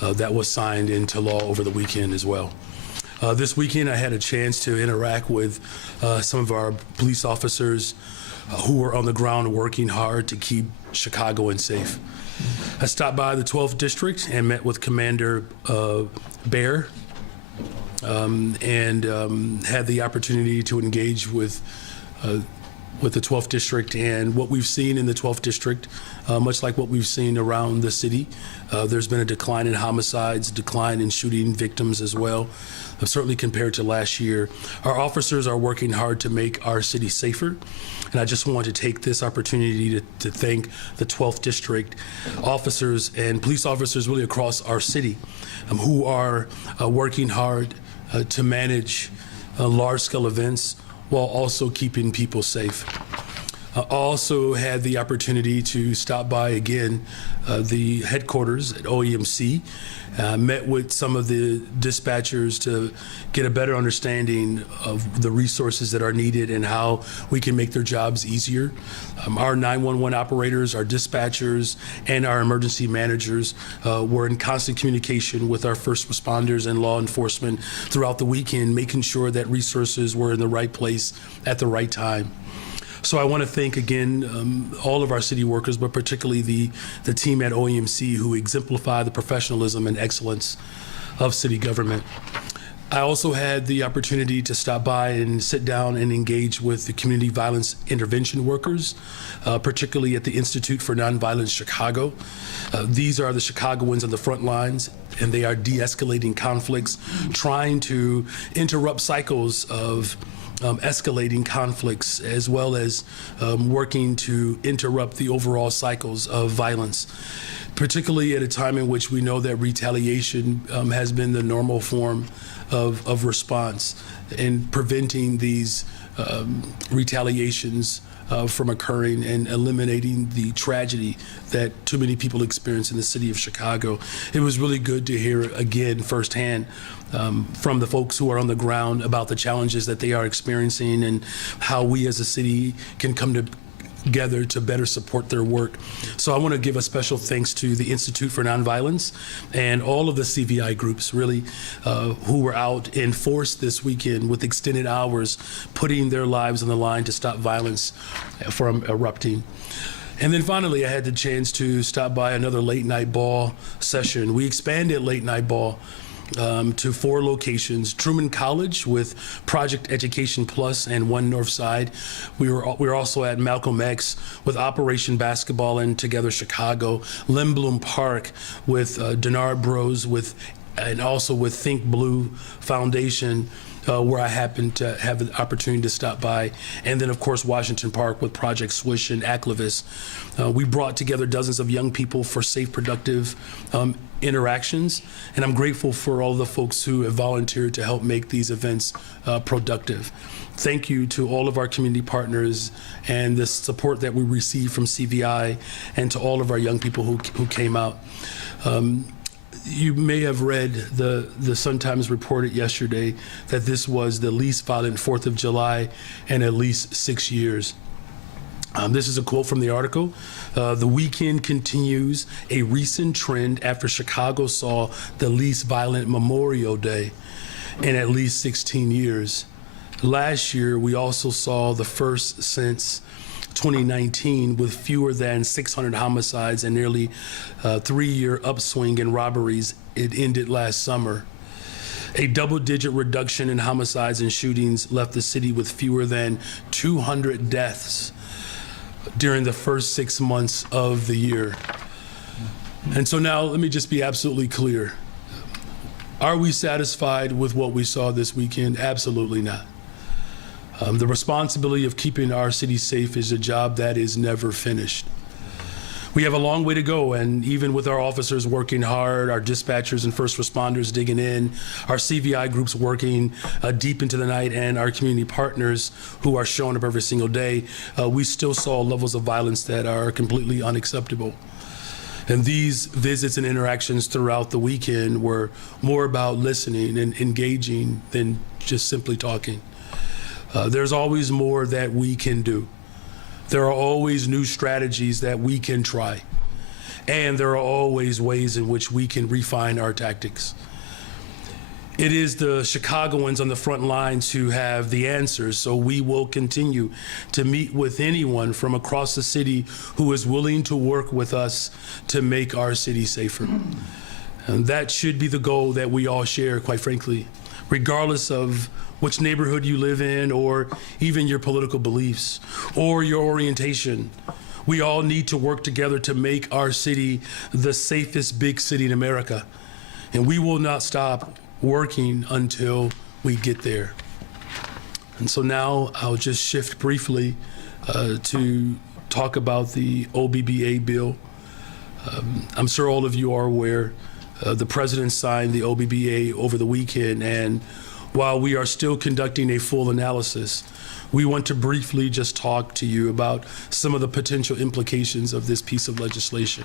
that was signed into law over the weekend as well. This weekend, I had a chance to interact with some of our police officers who were on the ground working hard to keep Chicagoans safe. I stopped by the 12th District and met with Commander Baer and had the opportunity to engage with the 12th District and what we've seen in the 12th District, much like what we've seen around the city. There's been a decline in homicides, decline in shooting victims as well, certainly compared to last year. Our officers are working hard to make our city safer, and I just want to take this opportunity to thank the 12th District officers and police officers really across our city who are working hard to manage large-scale events while also keeping people safe. I also had the opportunity to stop by again the headquarters at OEMC, met with some of the dispatchers to get a better understanding of the resources that are needed and how we can make their jobs easier. Our 911 operators, our dispatchers, and our emergency managers were in constant communication with our first responders and law enforcement throughout the weekend, making sure that resources were in the right place at the right time. So I want to thank again all of our city workers, but particularly the team at OEMC who exemplify the professionalism and excellence of city government. I also had the opportunity to stop by and sit down and engage with the community violence intervention workers, particularly at the Institute for Nonviolence Chicago. These are the Chicagoans on the front lines, and they are de-escalating conflicts, trying to interrupt cycles of escalating conflicts, as well as working to interrupt the overall cycles of violence, particularly at a time in which we know that retaliation has been the normal form of response in preventing these retaliations from occurring and eliminating the tragedy that too many people experience in the city of Chicago. It was really good to hear again firsthand from the folks who are on the ground about the challenges that they are experiencing and how we as a city can come together to better support their work. So I want to give a special thanks to the Institute for Nonviolence and all of the CVI groups really who were out in force this weekend with extended hours, putting their lives on the line to stop violence from erupting. And then finally, I had the chance to stop by another late night ball session. We expanded late night ball to 4 locations: Truman College with Project Education Plus and One North Side. We were also at Malcolm X with Operation Basketball and Together Chicago, Lindblom Park with Denard Bros and also with Think Blue Foundation, where I happened to have the opportunity to stop by. And then, of course, Washington Park with Project Swish and Activists. We brought together dozens of young people for safe, productive interactions. And I'm grateful for all the folks who have volunteered to help make these events productive. Thank you to all of our community partners and the support that we received from CVI, and to all of our young people who came out. You may have read the Sun-Times reported yesterday that this was the least violent 4th of July in at least 6 years. This is a quote from the article. The weekend continues a recent trend after Chicago saw the least violent Memorial Day in at least 16 years. Last year, we also saw the first since 2019 with fewer than 600 homicides and nearly a 3-year upswing in robberies. It ended last summer. A double-digit reduction in homicides and shootings left the city with fewer than 200 deaths during the first 6 months of the year. And so now let me just be absolutely clear. Are we satisfied with what we saw this weekend? Absolutely not. The responsibility of keeping our city safe is a job that is never finished. We have a long way to go, and even with our officers working hard, our dispatchers and first responders digging in, our CVI groups working deep into the night, and our community partners who are showing up every single day, we still saw levels of violence that are completely unacceptable. And these visits and interactions throughout the weekend were more about listening and engaging than just simply talking. There's always more that we can do. There are always new strategies that we can try. and there are always ways in which we can refine our tactics. It is the Chicagoans on the front lines who have the answers, so we will continue to meet with anyone from across the city who is willing to work with us to make our city safer. And that should be the goal that we all share, quite frankly, regardless of which neighborhood you live in or even your political beliefs or your orientation. We all need to work together to make our city the safest big city in America. And we will not stop working until we get there. And so now I'll just shift briefly to talk about the OBBA bill. I'm sure all of you are aware the president signed the OBBA over the weekend, and while we are still conducting a full analysis, we want to briefly just talk to you about some of the potential implications of this piece of legislation.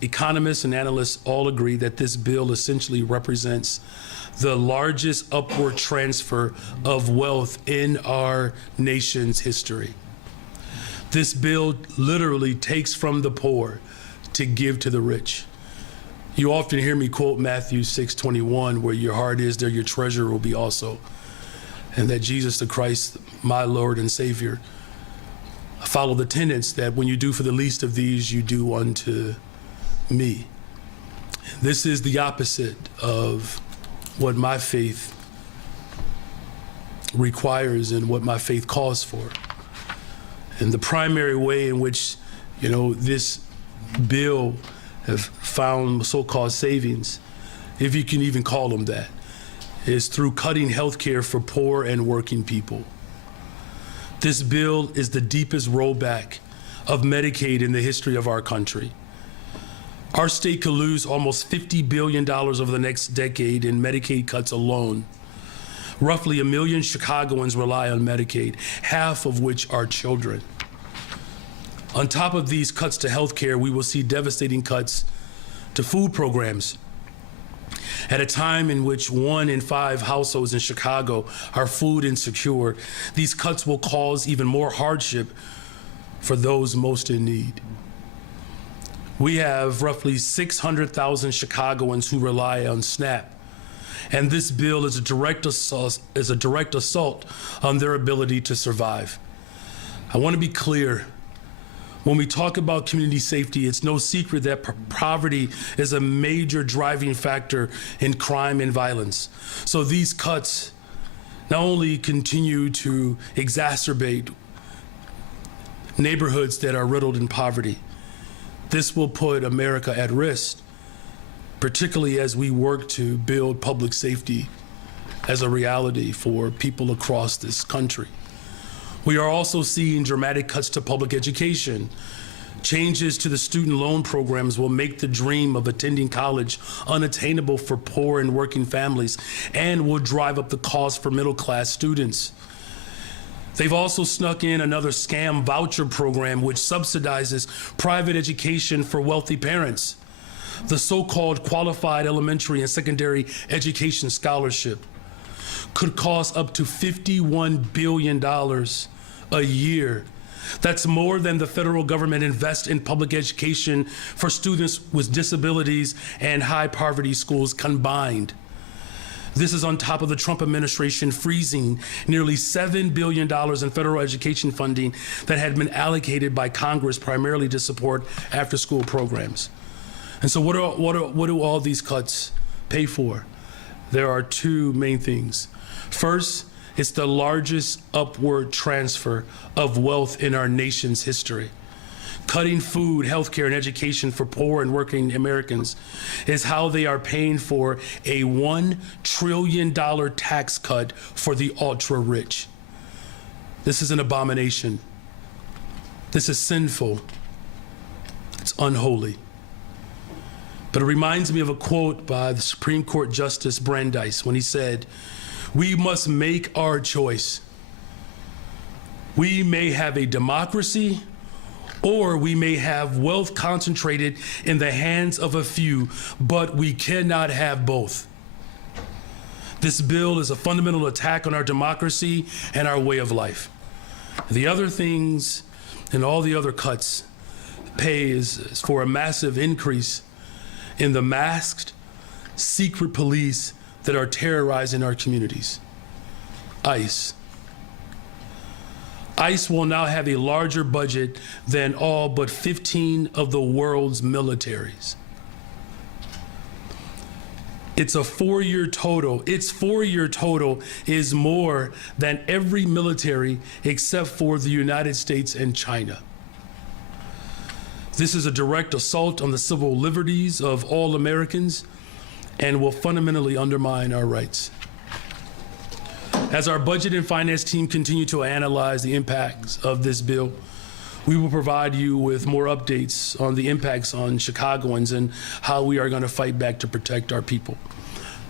Economists and analysts all agree that this bill essentially represents the largest upward transfer of wealth in our nation's history. This bill literally takes from the poor to give to the rich. You often hear me quote Matthew 6:21, where your heart is, there your treasure will be also. And that Jesus the Christ, my Lord and Savior, follow the tenets that when you do for the least of these, you do unto me. This is the opposite of what my faith requires and what my faith calls for. And the primary way in which, this bill have found so-called savings, if you can even call them that, is through cutting health care for poor and working people. This bill is the deepest rollback of Medicaid in the history of our country. Our state could lose almost $50 billion over the next decade in Medicaid cuts alone. Roughly 1 million Chicagoans rely on Medicaid, half of which are children. On top of these cuts to health care, we will see devastating cuts to food programs. At a time in which 1 in 5 households in Chicago are food insecure, these cuts will cause even more hardship for those most in need. We have roughly 600,000 Chicagoans who rely on SNAP, and this bill is a direct assault on their ability to survive. I want to be clear. When we talk about community safety, it's no secret that poverty is a major driving factor in crime and violence. So these cuts not only continue to exacerbate neighborhoods that are riddled in poverty, this will put America at risk, particularly as we work to build public safety as a reality for people across this country. We are also seeing dramatic cuts to public education. Changes to the student loan programs will make the dream of attending college unattainable for poor and working families and will drive up the cost for middle-class students. They've also snuck in another scam voucher program which subsidizes private education for wealthy parents. The so-called Qualified Elementary and Secondary Education Scholarship could cost up to $51 billion a year. That's more than the federal government invests in public education for students with disabilities and high poverty schools combined. This is on top of the Trump administration freezing nearly $7 billion in federal education funding that had been allocated by Congress primarily to support after-school programs. And so what do all these cuts pay for? There are two main things. First, it's the largest upward transfer of wealth in our nation's history. Cutting food, healthcare, and education for poor and working Americans is how they are paying for a $1 trillion tax cut for the ultra-rich. This is an abomination. This is sinful. It's unholy. But it reminds me of a quote by the Supreme Court Justice Brandeis when he said, "We must make our choice. We may have a democracy, or we may have wealth concentrated in the hands of a few, but we cannot have both." This bill is a fundamental attack on our democracy and our way of life. The other things and all the other cuts pay is for a massive increase in the masked, secret police that are terrorizing our communities. ICE. ICE will now have a larger budget than all but 15 of the world's militaries. It's a 4-year total. Its 4-year total is more than every military except for the United States and China. This is a direct assault on the civil liberties of all Americans and will fundamentally undermine our rights. As our budget and finance team continue to analyze the impacts of this bill, we will provide you with more updates on the impacts on Chicagoans and how we are going to fight back to protect our people.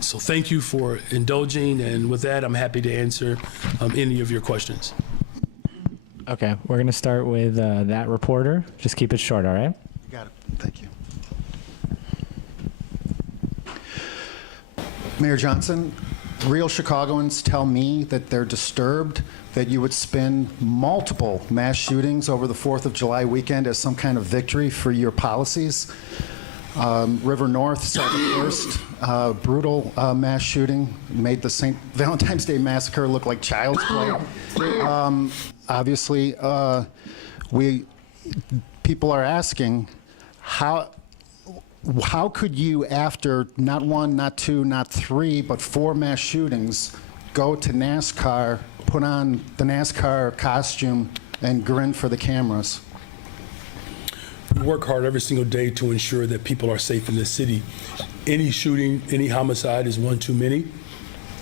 So thank you for indulging, and with that, I'm happy to answer any of your questions. Okay, we're going to start with that reporter. Just keep it short, all right? You got it. Thank you. Mayor Johnson, real Chicagoans tell me that they're disturbed that you would spin multiple mass shootings over the 4th of July weekend as some kind of victory for your policies. River North saw the first brutal mass shooting, made the St. Valentine's Day Massacre look like child's play. Obviously, people are asking, how could you, after not 1, not 2, not 3, but 4 mass shootings, go to NASCAR, put on the NASCAR costume, and grin for the cameras? We work hard every single day to ensure that people are safe in this city. Any shooting, any homicide is one too many.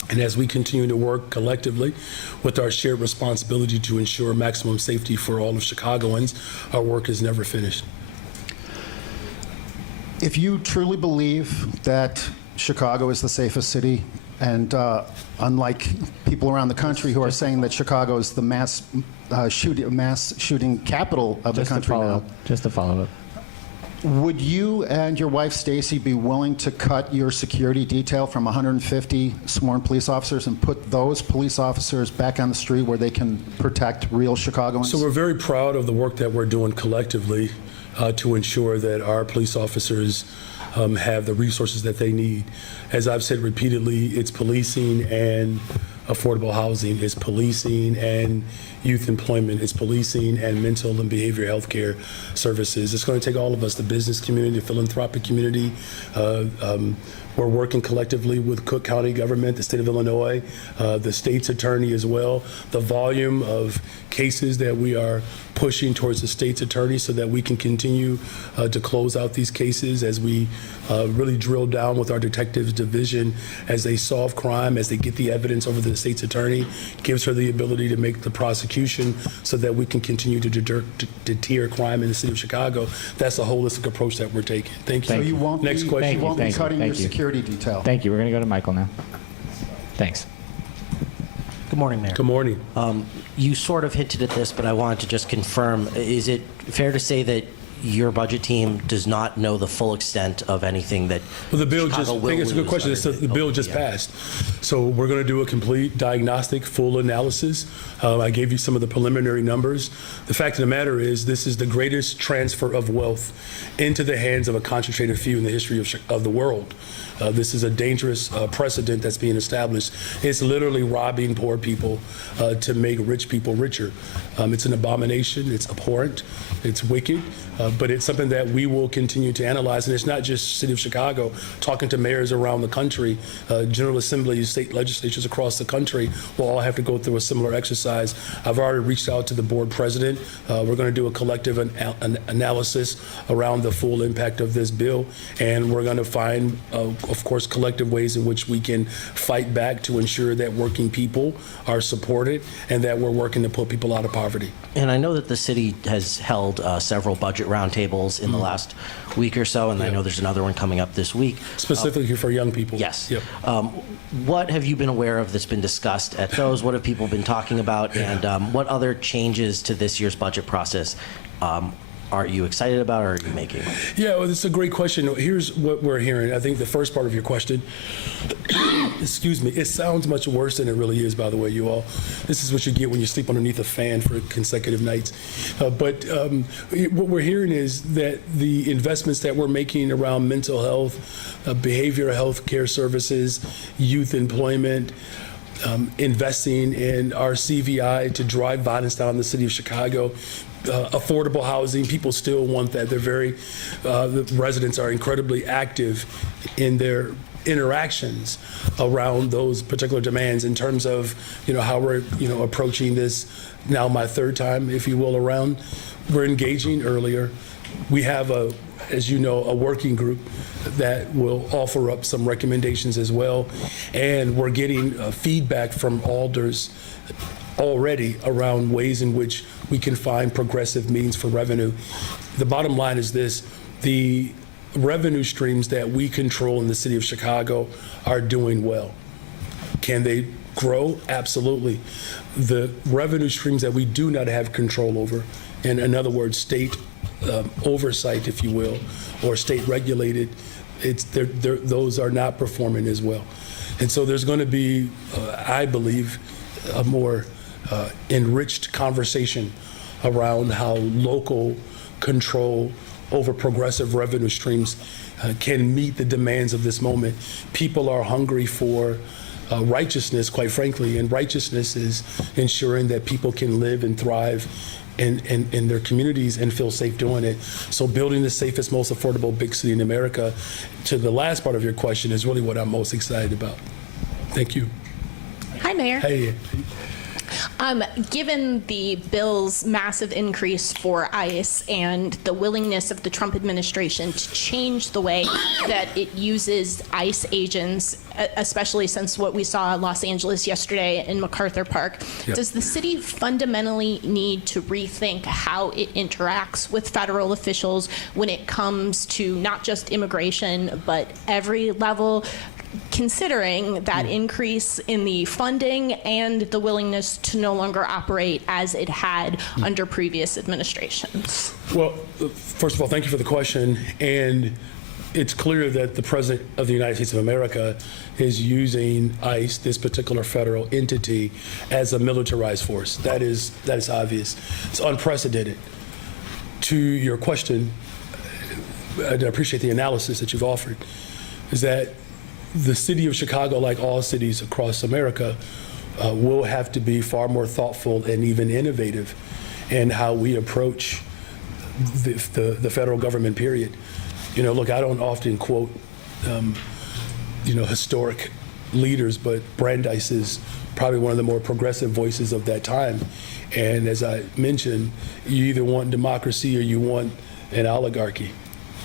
And as we continue to work collectively with our shared responsibility to ensure maximum safety for all of Chicagoans, our work is never finished. If you truly believe that Chicago is the safest city, and unlike people around the country who are saying that Chicago is the mass shooting capital of the country now, Just to follow up. would you and your wife Stacy be willing to cut your security detail from 150 sworn police officers and put those police officers back on the street where they can protect real Chicagoans? So we're very proud of the work that we're doing collectively to ensure that our police officers have the resources that they need. As I've said repeatedly, it's policing and affordable housing, it's policing and youth employment, it's policing and mental and behavioral health care services. It's going to take all of us, the business community, the philanthropic community. We're working collectively with Cook County government, the state of Illinois, the state's attorney as well. The volume of cases that we are pushing towards the state's attorney so that we can continue to close out these cases as we really drill down with our detectives division as they solve crime, as they get the evidence over to the state's attorney, gives her the ability to make the prosecution so that we can continue to deter crime in the city of Chicago. That's a holistic approach that we're taking. Thank you. So you won't Next be, question. you won't be cutting your Thank you. security detail. Thank you. We're going to go to Michael now. Thanks. Good morning, Mayor. Good morning. You sort of hinted at this, but I wanted to just confirm. Is it fair to say that your budget team does not know the full extent of anything that Well, the bill Chicago just, I will think it's a good lose question. under The bill just OPM? passed. So we're going to do a complete diagnostic, full analysis. I gave you some of the preliminary numbers. The fact of the matter is this is the greatest transfer of wealth into the hands of a concentrated few in the history of the world. This is a dangerous precedent that's being established. It's literally robbing poor people to make rich people richer. It's an abomination. It's abhorrent. It's wicked. But it's something that we will continue to analyze. And it's not just City of Chicago. Talking to mayors around the country, General Assemblies, state legislatures across the country will all have to go through a similar exercise. I've already reached out to the board president. We're going to do a collective analysis around the full impact of this bill. And we're going to find, of course, collective ways in which we can fight back to ensure that working people are supported and that we're working to put people out of poverty. And I know that the city has held several budget roundtables in the last week or so, and I know there's another one coming up this week. Specifically for young people. Yes. Yep. What have you been aware of that's been discussed at those? What have people been talking about? And what other changes to this year's budget process are you excited about or are you making? Yeah, well, it's a great question. Here's what we're hearing. I think the first part of your question, excuse me, it sounds much worse than it really is, by the way, you all. This is what you get when you sleep underneath a fan for consecutive nights. But what we're hearing is that the investments that we're making around mental health, behavioral health care services, youth employment, investing in our CVI to drive violence down in the city of Chicago, affordable housing. People still want that. They're the residents are incredibly active in their interactions around those particular demands in terms of, how we're, approaching this now my third time, if you will, around. We're engaging earlier. We have as you know, a working group that will offer up some recommendations as well. And we're getting feedback from alders already around ways in which we can find progressive means for revenue. The bottom line is this: the revenue streams that we control in the city of Chicago are doing well. Can they grow? Absolutely. The revenue streams that we do not have control over, and in other words, state oversight, if you will, or state regulated, those are not performing as well. And so there's going to be, I believe, a more enriched conversation around how local control over progressive revenue streams can meet the demands of this moment. People are hungry for righteousness, quite frankly, and righteousness is ensuring that people can live and thrive in their communities and feel safe doing it. So building the safest, most affordable big city in America, to the last part of your question, is really what I'm most excited about. Thank you. Hi, Mayor. Hey. Given the bill's massive increase for ICE and the willingness of the Trump administration to change the way that it uses ICE agents, especially since what we saw in Los Angeles yesterday in MacArthur Park, Yep. Does the city fundamentally need to rethink how it interacts with federal officials when it comes to not just immigration, but every level, considering that increase in the funding and the willingness to no longer operate as it had under previous administrations? Well, first of all, thank you for the question. And it's clear that the President of the United States of America is using ICE, this particular federal entity, as a militarized force. That is obvious. It's unprecedented. To your question, and I appreciate the analysis that you've offered, is that the city of Chicago, like all cities across America, will have to be far more thoughtful and even innovative in how we approach the federal government, period. Look, I don't often quote, historic leaders, but Brandeis is probably one of the more progressive voices of that time. And as I mentioned, you either want democracy or you want an oligarchy,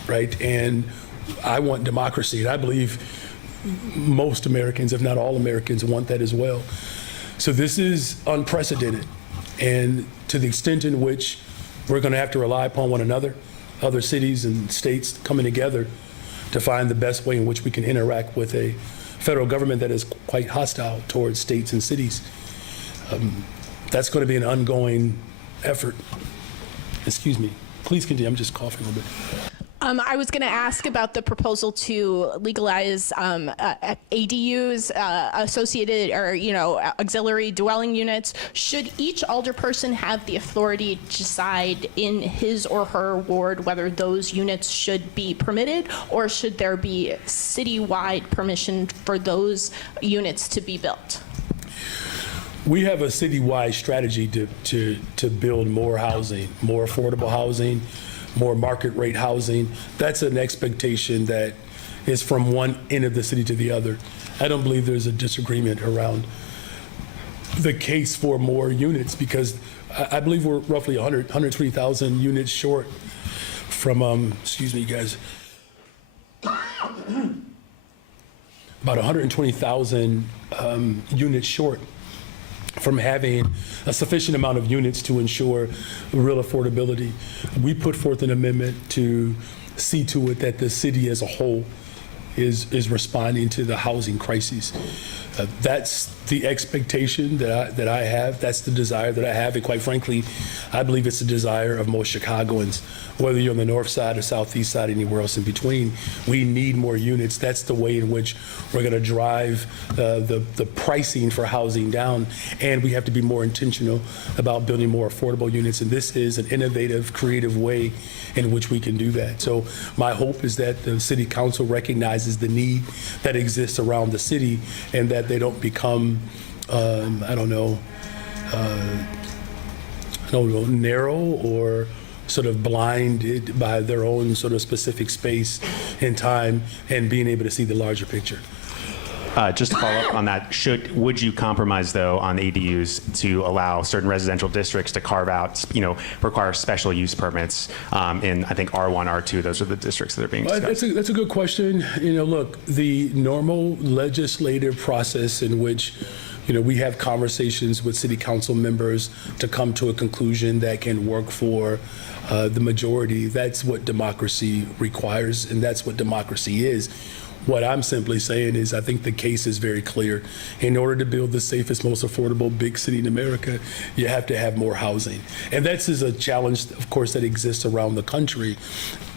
right? And I want democracy, and I believe most Americans, if not all Americans, want that as well. So this is unprecedented. And to the extent in which we're going to have to rely upon one another, other cities and states coming together to find the best way in which we can interact with a federal government that is quite hostile towards states and cities, that's going to be an ongoing effort. Excuse me. Please continue. I'm just coughing a little bit. I was going to ask about the proposal to legalize ADUs, associated or, auxiliary dwelling units. Should each alderperson have the authority to decide in his or her ward whether those units should be permitted, or should there be citywide permission for those units to be built? We have a citywide strategy to build more housing, more affordable housing, more market rate housing. That's an expectation that is from one end of the city to the other. I don't believe there's a disagreement around the case for more units, because I believe we're roughly 120,000 units short from, excuse me, guys, about 120,000 units short from having a sufficient amount of units to ensure real affordability. We put forth an amendment to see to it that the city as a whole is responding to the housing crises. That's the expectation that I have. That's the desire that I have. And quite frankly, I believe it's the desire of most Chicagoans, whether you're on the north side or southeast side, anywhere else in between. We need more units. That's the way in which we're going to drive the pricing for housing down. And we have to be more intentional about building more affordable units. And this is an innovative, creative way in which we can do that. So my hope is that the city council recognizes the need that exists around the city and that they don't become, narrow or sort of blinded by their own sort of specific space and time and being able to see the larger picture. Just to follow up on that, would you compromise though on ADUs to allow certain residential districts to carve out, require special use permits in, I think, R1, R2, those are the districts that are being discussed? That's a good question. Look, the normal legislative process in which we have conversations with city council members to come to a conclusion that can work for the majority, that's what democracy requires, and that's what democracy is. What I'm simply saying is I think the case is very clear. In order to build the safest, most affordable big city in America, you have to have more housing. And that's a challenge, of course, that exists around the country.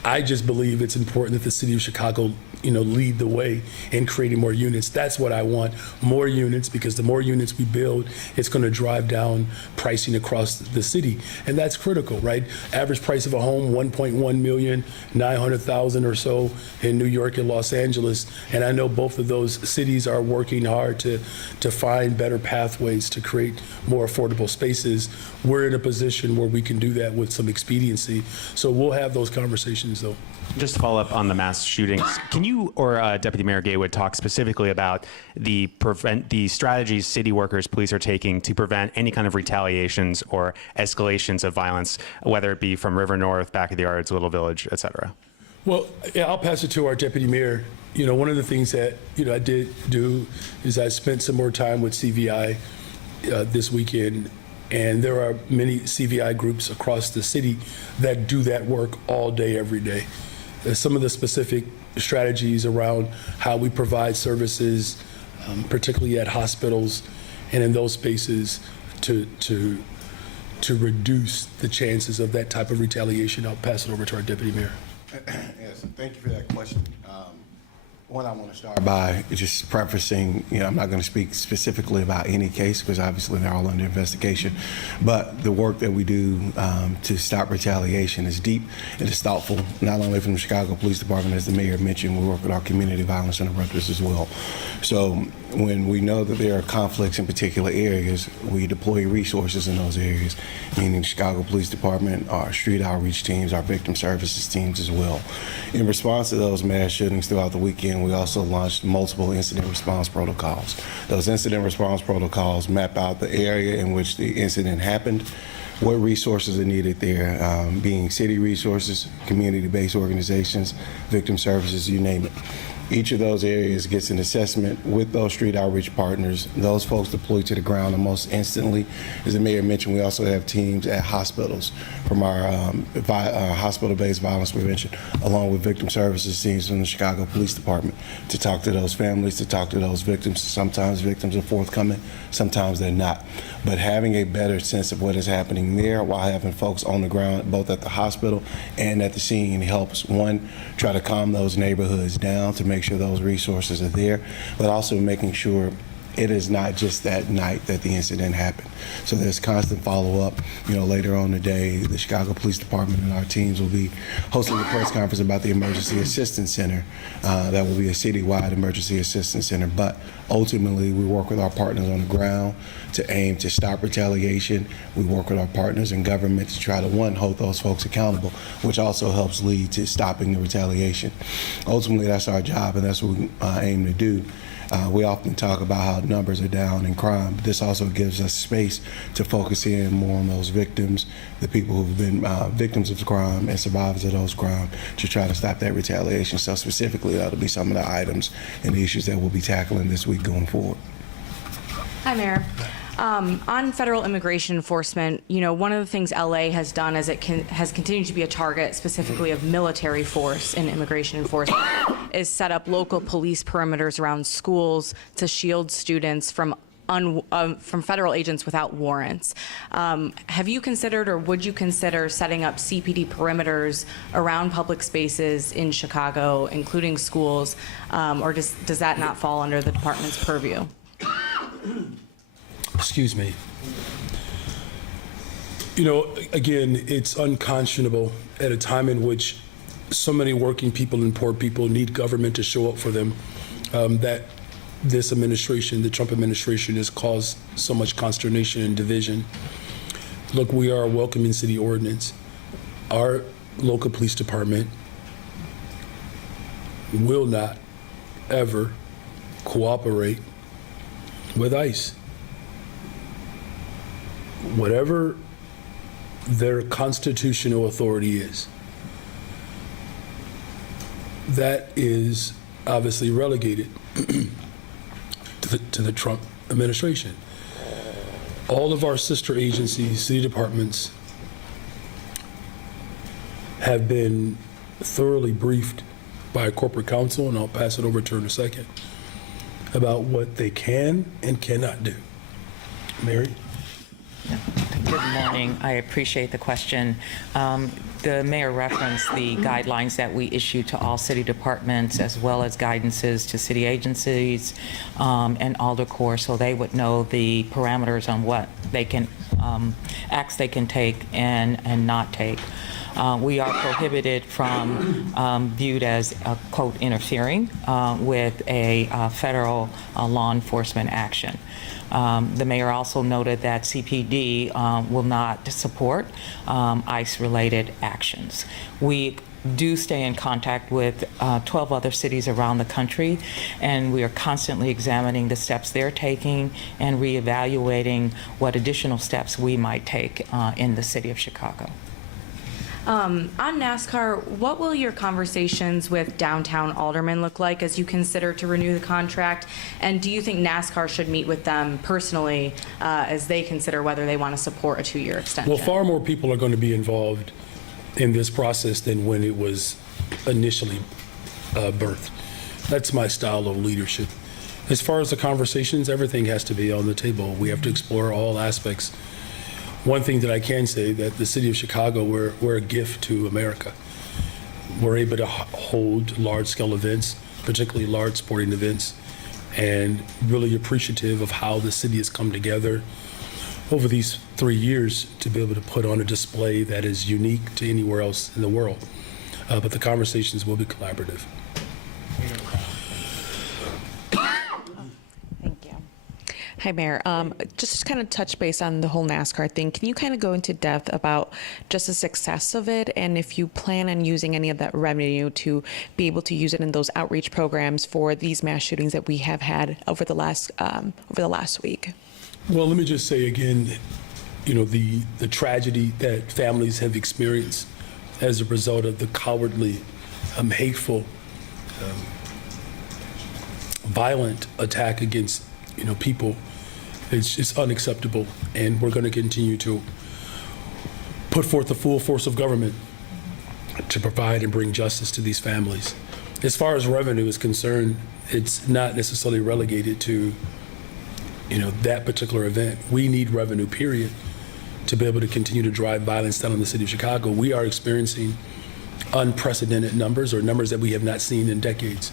I just believe it's important that the city of Chicago lead the way in creating more units. That's what I want, more units, because the more units we build, it's going to drive down pricing across the city. And that's critical, right? Average price of a home, $1.1 million, $900,000 or so in New York and Los Angeles. And I know both of those cities are working hard to find better pathways to create more affordable spaces. We're in a position where we can do that with some expediency. So we'll have those conversations, though. Just to follow up on the mass shootings, can you or Deputy Mayor Gatewood talk specifically about the strategies city workers, police are taking to prevent any kind of retaliations or escalations of violence, whether it be from River North, Back of the Yards, Little Village, et cetera? Well, yeah, I'll pass it to our deputy mayor. One of the things that I did do is I spent some more time with CVI this weekend, and there are many CVI groups across the city that do that work all day, every day. Some of the specific strategies around how we provide services, particularly at hospitals and in those spaces, to reduce the chances of that type of retaliation. I'll pass it over to our deputy mayor. Yes, thank you for that question. One, I want to start by just prefacing, I'm not going to speak specifically about any case because obviously they're all under investigation, but the work that we do to stop retaliation is deep and it's thoughtful, not only from the Chicago Police Department, as the mayor mentioned, we work with our community violence interrupters as well. So when we know that there are conflicts in particular areas, we deploy resources in those areas, meaning Chicago Police Department, our street outreach teams, our victim services teams as well. In response to those mass shootings throughout the weekend, we also launched multiple incident response protocols. Those incident response protocols map out the area in which the incident happened, what resources are needed there, being city resources, community-based organizations, victim services, you name it. Each of those areas gets an assessment with those street outreach partners. Those folks deploy to the ground almost instantly. As the mayor mentioned, we also have teams at hospitals from our hospital-based violence prevention, along with victim services teams from the Chicago Police Department, to talk to those families, to talk to those victims. Sometimes victims are forthcoming, sometimes they're not. But having a better sense of what is happening there while having folks on the ground, both at the hospital and at the scene, helps, one, try to calm those neighborhoods down to make sure those resources are there, but also making sure it is not just that night that the incident happened. So there's constant follow-up. Later on today, the Chicago Police Department and our teams will be hosting a press conference about the Emergency Assistance Center. That will be a citywide emergency assistance center. But ultimately, we work with our partners on the ground to aim to stop retaliation. We work with our partners in government to try to, one, hold those folks accountable, which also helps lead to stopping the retaliation. Ultimately, that's our job, and that's what we aim to do. We often talk about how numbers are down in crime, but this also gives us space to focus in more on those victims, the people who've been victims of crime and survivors of those crimes, to try to stop that retaliation. So specifically, that'll be some of the items and the issues that we'll be tackling this week going forward. Hi, Mayor. On federal immigration enforcement, you know, one of the things LA has done is has continued to be a target specifically of military force in immigration enforcement, is set up local police perimeters around schools to shield students from federal agents without warrants. Have you considered, or would you consider, setting up CPD perimeters around public spaces in Chicago, including schools, or does that not fall under the department's purview? Excuse me. You know, again, it's unconscionable at a time in which so many working people and poor people need government to show up for them, that this administration, the Trump administration, has caused so much consternation and division. Look, we are a welcoming city ordinance. Our local police department will not ever cooperate with ICE. Whatever their constitutional authority is, that is obviously relegated to the Trump administration. All of our sister agencies, city departments, have been thoroughly briefed by a corporate counsel, and I'll pass it over to her in a second, about what they can and cannot do. Mary? Good morning. I appreciate the question. The mayor referenced the guidelines that we issue to all city departments, as well as guidances to city agencies and Alder Corps, so they would know the parameters on what they can, acts they can take and not take. We are prohibited from viewed as, quote, interfering with a federal law enforcement action. The mayor also noted that CPD will not support ICE-related actions. We do stay in contact with 12 other cities around the country, and we are constantly examining the steps they're taking and reevaluating what additional steps we might take in the city of Chicago. On NASCAR, what will your conversations with downtown aldermen look like as you consider to renew the contract? And do you think NASCAR should meet with them personally as they consider whether they want to support a 2-year extension? Well, far more people are going to be involved in this process than when it was initially birthed. That's my style of leadership. As far as the conversations, everything has to be on the table. We have to explore all aspects. One thing that I can say, that the city of Chicago, we're a gift to America. We're able to hold large-scale events, particularly large sporting events, and really appreciative of how the city has come together over these 3 years to be able to put on a display that is unique to anywhere else in the world. But the conversations will be collaborative. Hi, Mayor. Just to kind of touch base on the whole NASCAR thing, can you kind of go into depth about just the success of it, and if you plan on using any of that revenue to be able to use it in those outreach programs for these mass shootings that we have had over the last week? Well, let me just say again, you know, the tragedy that families have experienced as a result of the cowardly, hateful, violent attack against, you know, people. It's unacceptable, and we're going to continue to put forth the full force of government to provide and bring justice to these families. As far as revenue is concerned, it's not necessarily relegated to, you know, that particular event. We need revenue, period, to be able to continue to drive violence down in the city of Chicago. We are experiencing unprecedented numbers, or numbers that we have not seen in decades.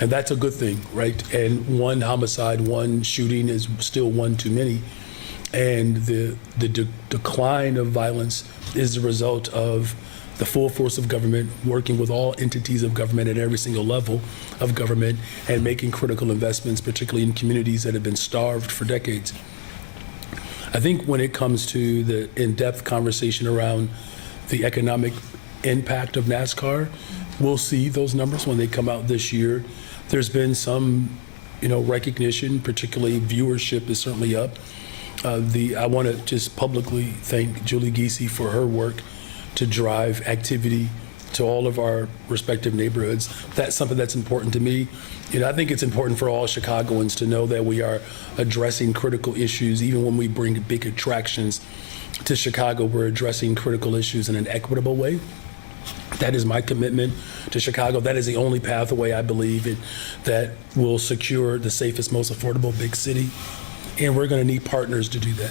And that's a good thing, right? And one homicide, one shooting is still one too many. And the decline of violence is the result of the full force of government working with all entities of government at every single level of government and making critical investments, particularly in communities that have been starved for decades. I think when it comes to the in-depth conversation around the economic impact of NASCAR, we'll see those numbers when they come out this year. There's been some, you know, recognition, particularly viewership is certainly up. I want to just publicly thank Julie Giese for her work to drive activity to all of our respective neighborhoods. That's something that's important to me. I think it's important for all Chicagoans to know that we are addressing critical issues. Even when we bring big attractions to Chicago, we're addressing critical issues in an equitable way. That is my commitment to Chicago. That is the only pathway I believe that will secure the safest, most affordable big city. And we're going to need partners to do that.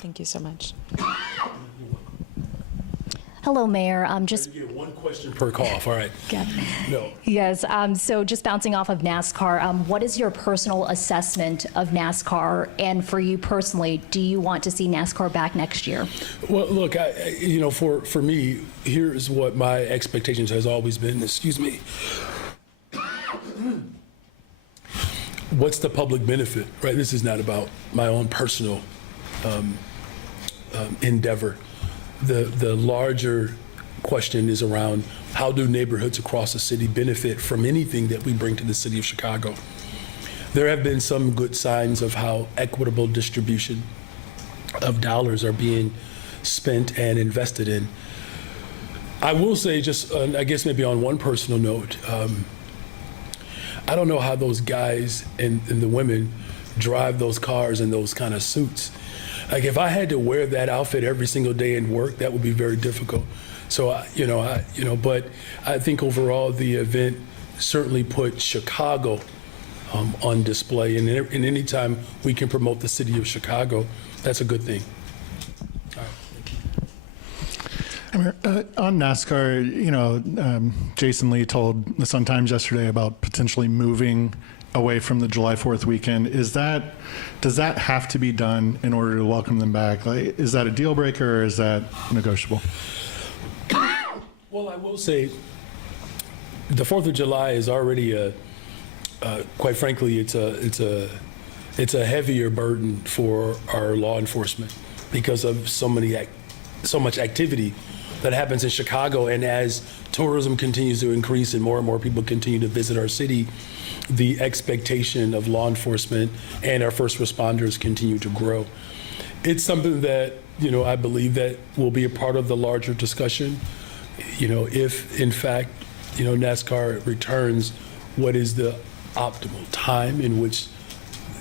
Thank you so much. Hello, Mayor. You get one question per cough. All right. No. Yes. So just bouncing off of NASCAR, what is your personal assessment of NASCAR? And for you personally, do you want to see NASCAR back next year? Well, look, for me, here's what my expectations has always been. Excuse me. What's the public benefit, right? This is not about my own personal endeavor. The larger question is around how do neighborhoods across the city benefit from anything that we bring to the city of Chicago? There have been some good signs of how equitable distribution of dollars are being spent and invested in. I will say, just I guess maybe on one personal note, I don't know how those guys and the women drive those cars in those kind of suits. Like, if I had to wear that outfit every single day in work, that would be very difficult. So, but I think overall the event certainly put Chicago on display. And any time we can promote the city of Chicago, that's a good thing. On NASCAR, Jason Lee told the Sun-Times yesterday about potentially moving away from the July 4th weekend. Does that have to be done in order to welcome them back? Like, is that a deal breaker or is that negotiable? Well, I will say the 4th of July is already quite frankly, it's a heavier burden for our law enforcement because of so much activity that happens in Chicago. And as tourism continues to increase and more people continue to visit our city, the expectation of law enforcement and our first responders continue to grow. It's something that, I believe that will be a part of the larger discussion. If in fact, NASCAR returns, what is the optimal time in which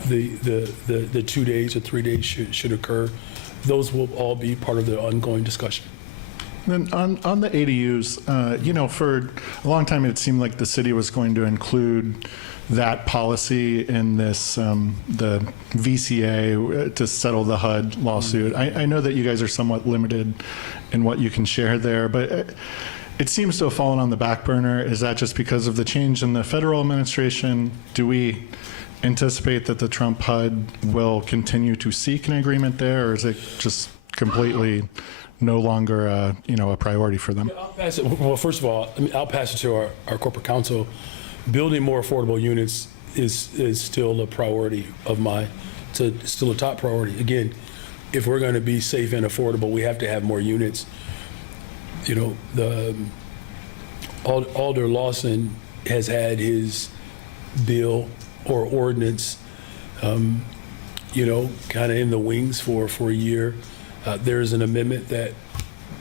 the 2 days or 3 days should occur? Those will all be part of the ongoing discussion. Then on the ADUs, for a long time it seemed like the city was going to include that policy in this, the VCA to settle the HUD lawsuit. I know that you guys are somewhat limited in what you can share there, but it seems to have fallen on the back burner. Is that just because of the change in the federal administration? Do we anticipate that the Trump HUD will continue to seek an agreement there, or is it just completely no longer a priority for them? I'll pass it. Well, first of all, I'll pass it to our corporate counsel. Building more affordable units is still a priority of mine. It's still a top priority. Again, if we're going to be safe and affordable, we have to have more units. Alder Lawson has had his bill or ordinance, kind of in the wings for a year. There's an amendment that,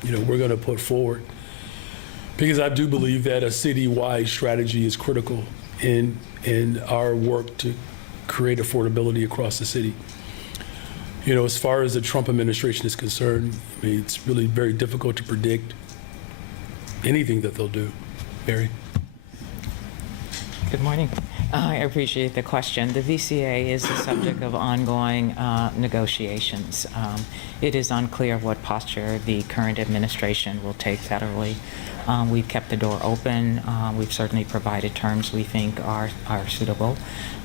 we're going to put forward because I do believe that a citywide strategy is critical in our work to create affordability across the city. As far as the Trump administration is concerned, it's really very difficult to predict anything that they'll do. Mary? Good morning. I appreciate the question. The VCA is the subject of ongoing negotiations. It is unclear what posture the current administration will take federally. We've kept the door open. We've certainly provided terms we think are suitable,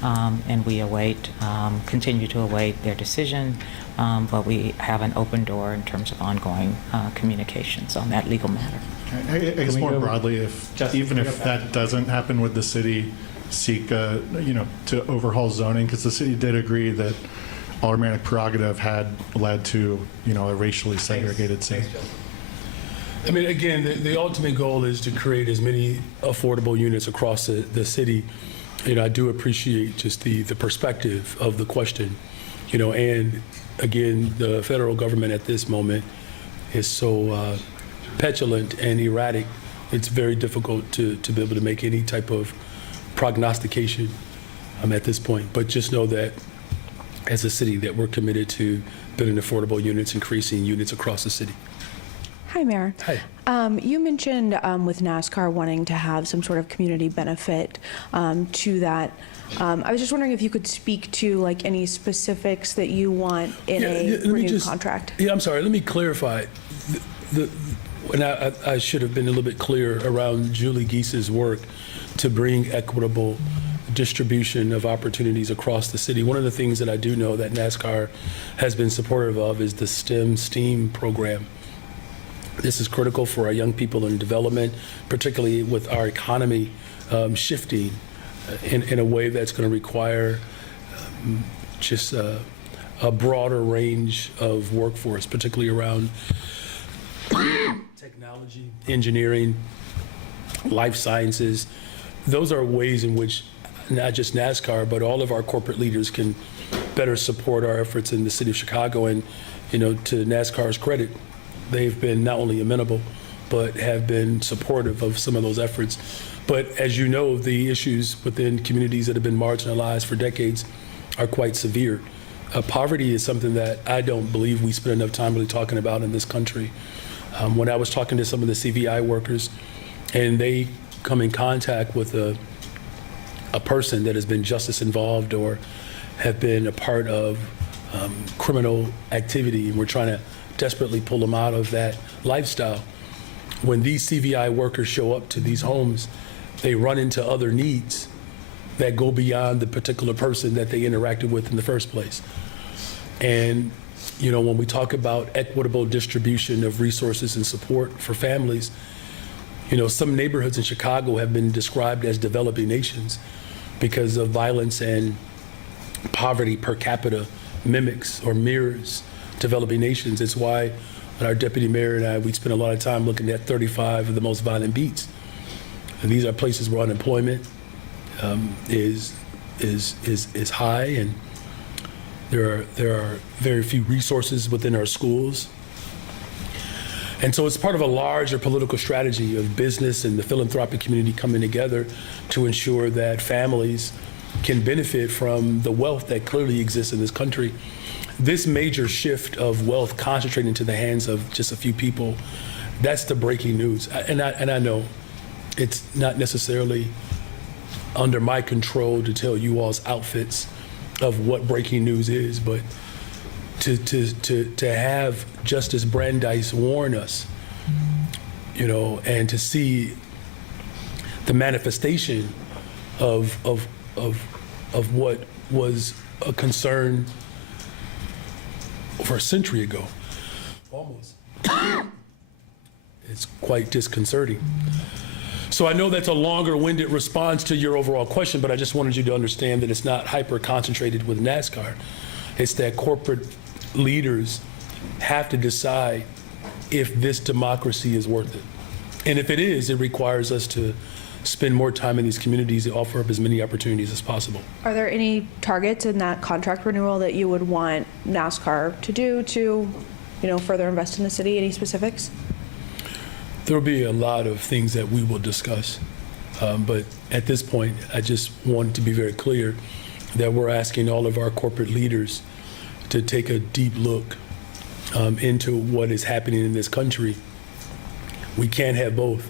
and we continue to await their decision, but we have an open door in terms of ongoing communications on that legal matter. I guess more broadly, even if that doesn't happen, would the city seek, to overhaul zoning? Because the city did agree that aldermanic prerogative had led to, a racially segregated city. Again, the ultimate goal is to create as many affordable units across the city. I do appreciate just the perspective of the question, and again, the federal government at this moment is so petulant and erratic, it's very difficult to be able to make any type of prognostication at this point. But just know that as a city that we're committed to building affordable units, increasing units across the city. Hi, Mayor. Hi. You mentioned with NASCAR wanting to have some sort of community benefit to that. I was just wondering if you could speak to like any specifics that you want in a renewed contract. Yeah, I'm sorry. Let me clarify. And I should have been a little bit clearer around Julie Geese's work to bring equitable distribution of opportunities across the city. One of the things that I do know that NASCAR has been supportive of is the STEAM program. This is critical for our young people in development, particularly with our economy shifting in a way that's going to require just a broader range of workforce, particularly around technology, engineering, life sciences. Those are ways in which not just NASCAR, but all of our corporate leaders can better support our efforts in the city of Chicago. And, you know, to NASCAR's credit, they've been not only amenable, but have been supportive of some of those efforts. But as you know, the issues within communities that have been marginalized for decades are quite severe. Poverty is something that I don't believe we spend enough time really talking about in this country. When I was talking to some of the CVI workers, and they come in contact with a person that has been justice involved or have been a part of criminal activity, and we're trying to desperately pull them out of that lifestyle. When these CVI workers show up to these homes, they run into other needs that go beyond the particular person that they interacted with in the first place. And, you know, when we talk about equitable distribution of resources and support for families, you know, some neighborhoods in Chicago have been described as developing nations because of violence and poverty per capita mimics or mirrors developing nations. It's why our deputy mayor and I, we spend a lot of time looking at 35 of the most violent beats. And these are places where unemployment is high, and there are very few resources within our schools. And so it's part of a larger political strategy of business and the philanthropic community coming together to ensure that families can benefit from the wealth that clearly exists in this country. This major shift of wealth concentrating into the hands of just a few people, that's the breaking news. And I know it's not necessarily under my control to tell you all's outfits of what breaking news is, but to have Justice Brandeis warn us, you know, and to see the manifestation of what was a concern over a century ago, almost. It's quite disconcerting. So I know that's a longer-winded response to your overall question, but I just wanted you to understand that it's not hyper-concentrated with NASCAR. It's that corporate leaders have to decide if this democracy is worth it. And if it is, it requires us to spend more time in these communities and offer up as many opportunities as possible. Are there any targets in that contract renewal that you would want NASCAR to do to, you know, further invest in the city? Any specifics? There will be a lot of things that we will discuss. But at this point, I just want to be very clear that we're asking all of our corporate leaders to take a deep look into what is happening in this country. We can't have both.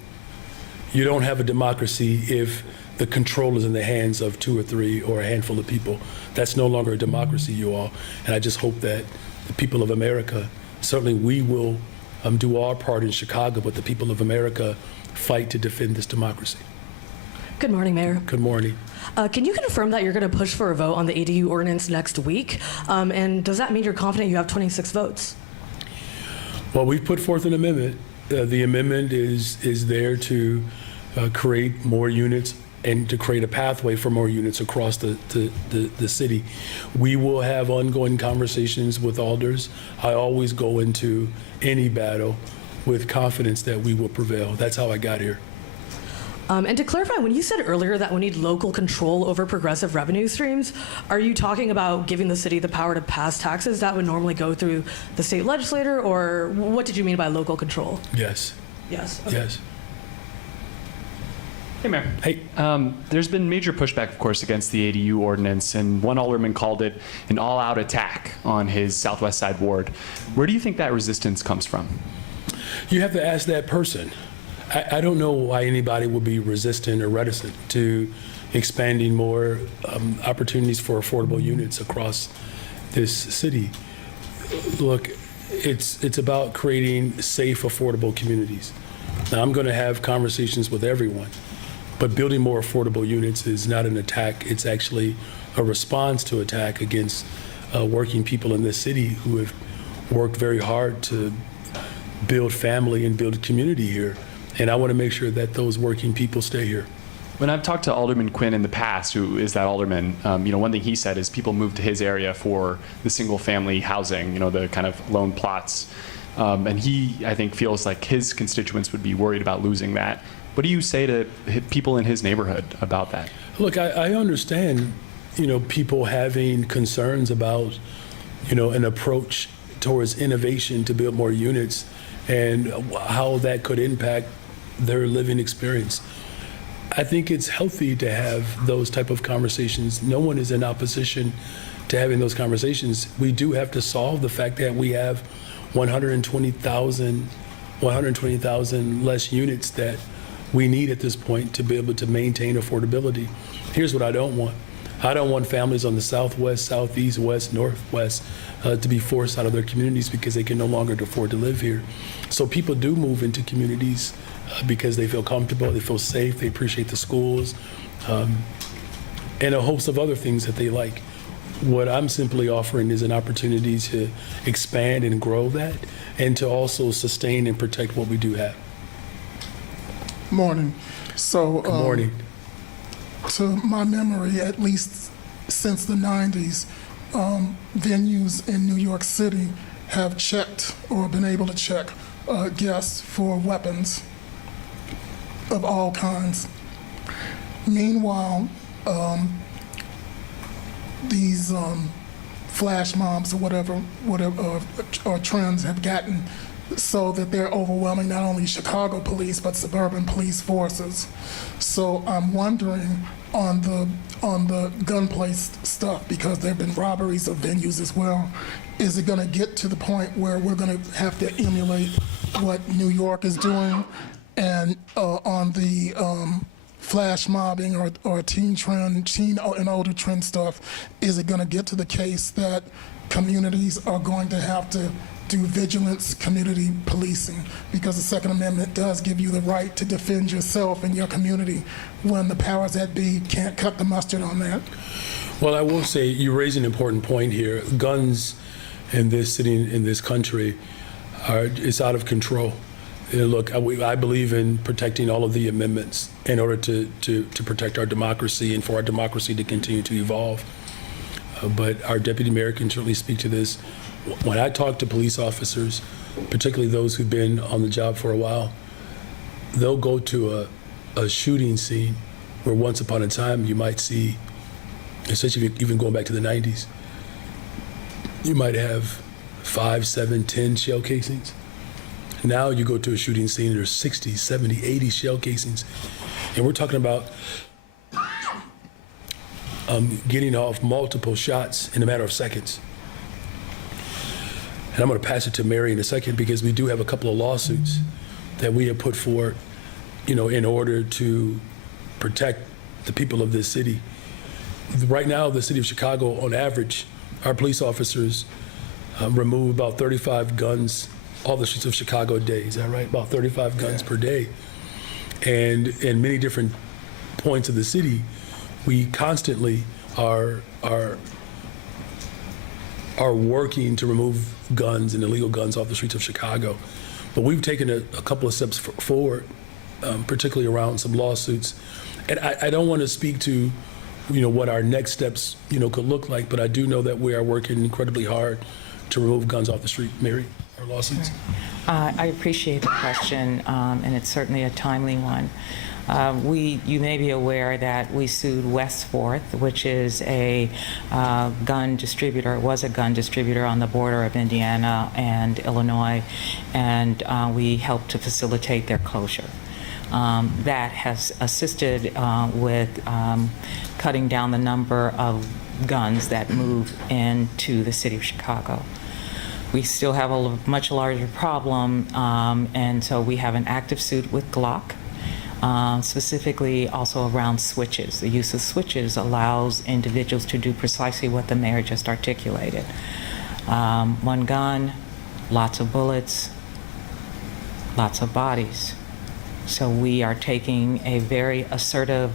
You don't have a democracy if the control is in the hands of 2 or 3 or a handful of people. That's no longer a democracy, you all. And I just hope that the people of America, certainly we will do our part in Chicago, but the people of America fight to defend this democracy. Good morning, Mayor. Good morning. Can you confirm that you're going to push for a vote on the ADU ordinance next week? And does that mean you're confident you have 26 votes? Well, we've put forth an amendment. The amendment is there to create more units and to create a pathway for more units across the city. We will have ongoing conversations with alders. I always go into any battle with confidence that we will prevail. That's how I got here. And to clarify, when you said earlier that we need local control over progressive revenue streams, are you talking about giving the city the power to pass taxes that would normally go through the state legislator, or what did you mean by local control? Yes. Yes. Yes. Hey, Mayor. Hey. There's been major pushback, of course, against the ADU ordinance, and one alderman called it an all-out attack on his Southwest Side ward. Where do you think that resistance comes from? You have to ask that person. I don't know why anybody would be resistant or reticent to expanding more opportunities for affordable units across this city. Look, it's about creating safe, affordable communities. Now, I'm going to have conversations with everyone, but building more affordable units is not an attack. It's actually a response to attack against working people in this city who have worked very hard to build family and build community here. And I want to make sure that those working people stay here. When I've talked to Alderman Quinn in the past, who is that alderman, one thing he said is people move to his area for the single-family housing, the kind of lone plots. And he, I think, feels like his constituents would be worried about losing that. What do you say to people in his neighborhood about that? Look, I understand, people having concerns about, an approach towards innovation to build more units and how that could impact their living experience. I think it's healthy to have those type of conversations. No one is in opposition to having those conversations. We do have to solve the fact that we have 120,000 less units that we need at this point to be able to maintain affordability. Here's what I don't want. I don't want families on the southwest, southeast, west, northwest to be forced out of their communities because they can no longer afford to live here. So people do move into communities because they feel comfortable, they feel safe, they appreciate the schools, and a host of other things that they like. What I'm simply offering is an opportunity to expand and grow that and to also sustain and protect what we do have. Morning. So, Good morning. To my memory, at least since the 90s, venues in New York City have checked or been able to check guests for weapons of all kinds. Meanwhile, these flash mobs or whatever trends have gotten so that they're overwhelming not only Chicago police but suburban police forces. So I'm wondering on the gunplay stuff, because there have been robberies of venues as well. Is it going to get to the point where we're going to have to emulate what New York is doing? And on the flash mobbing or teen and older trend stuff, is it going to get to the case that communities are going to have to do vigilance community policing? Because the Second Amendment does give you the right to defend yourself and your community when the powers that be can't cut the mustard on that. Well, I will say you raise an important point here. Guns in this city, in this country, it's out of control. Look, I believe in protecting all of the amendments in order to protect our democracy and for our democracy to continue to evolve. But our deputy mayor can certainly speak to this. When I talk to police officers, particularly those who've been on the job for a while, they'll go to a shooting scene where once upon a time you might see, especially even going back to the 90s, you might have 5, 7, 10 shell casings. Now you go to a shooting scene and there's 60, 70, 80 shell casings. And we're talking about getting off multiple shots in a matter of seconds. And I'm going to pass it to Mary in a second because we do have a couple of lawsuits that we have put forward, in order to protect the people of this city. Right now, the city of Chicago, on average, our police officers remove about 35 guns off the streets of Chicago a day. Is that right? About 35 guns per day. And in many different points of the city, we constantly are working to remove guns and illegal guns off the streets of Chicago. But we've taken a couple of steps forward, particularly around some lawsuits. And I don't want to speak to, what our next steps, could look like, but I do know that we are working incredibly hard to remove guns off the street. Mary, our lawsuits? I appreciate the question, and it's certainly a timely one. You may be aware that we sued Westforth, which is a gun distributor, was a gun distributor on the border of Indiana and Illinois, and we helped to facilitate their closure. That has assisted with cutting down the number of guns that move into the city of Chicago. We still have a much larger problem, and so we have an active suit with Glock, specifically also around switches. The use of switches allows individuals to do precisely what the mayor just articulated. One gun, lots of bullets, lots of bodies. So we are taking a very assertive